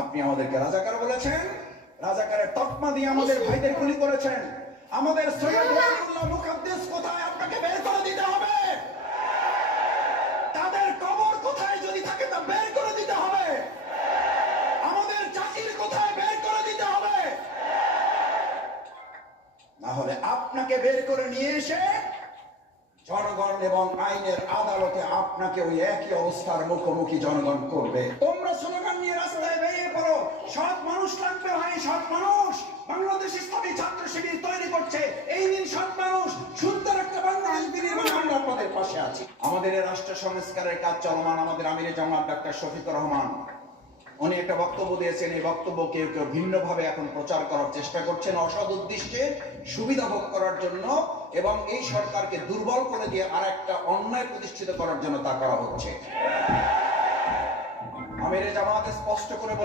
আপনি আমাদেরকে রাজাকার বলেছেন, রাজাকারের তকমা দিয়ে আমাদের ভাইদের গুলি করেছেন। আমাদের সৈয়দ ওয়ালিউল্লাহ মুকাদ্দেস কোথায়, আপনাকে বের করে দিতে হবে। তাদের কবর কোথায় যদি থাকে তা বের করে দিতে হবে। আমাদের জাতির কোথায় বের করে দিতে হবে। না হলে আপনাকে বের করে নিয়ে এসে জনগণ এবং আইনের আদালতে আপনাকে ওই একই অবস্থার মুখোমুখি জনগণ করবে। তোমরা স্লোগান নিয়ে রাস্তায় বেরিয়ে পড়ো, সৎ মানুষ লাগবে ভাই, সৎ মানুষ। বাংলাদেশ ইসলামী ছাত্র শিবির তৈরি করছে এই দিন সৎ মানুষ, সুন্দর একটা বাংলাদেশ বিনির্মাণ আমরা আপনাদের পাশে আছি। আমাদের এই রাষ্ট্র সংস্কারের কাজ চলমান। আমাদের আমিরে জামাত ডাক্তার শফিকুর রহমান উনি একটা বক্তব্য দিয়েছেন। এই বক্তব্য কেউ কেউ ভিন্নভাবে এখন প্রচার করার চেষ্টা করছেন, অসৎ উদ্দেশ্যে সুবিধা ভোগ করার জন্য, এবং এই সরকারকে দুর্বল করে দিয়ে আর একটা অন্যায় প্রতিষ্ঠিত করার জন্য তা করা হচ্ছে। আমিরে জামাত স্পষ্ট করে বলে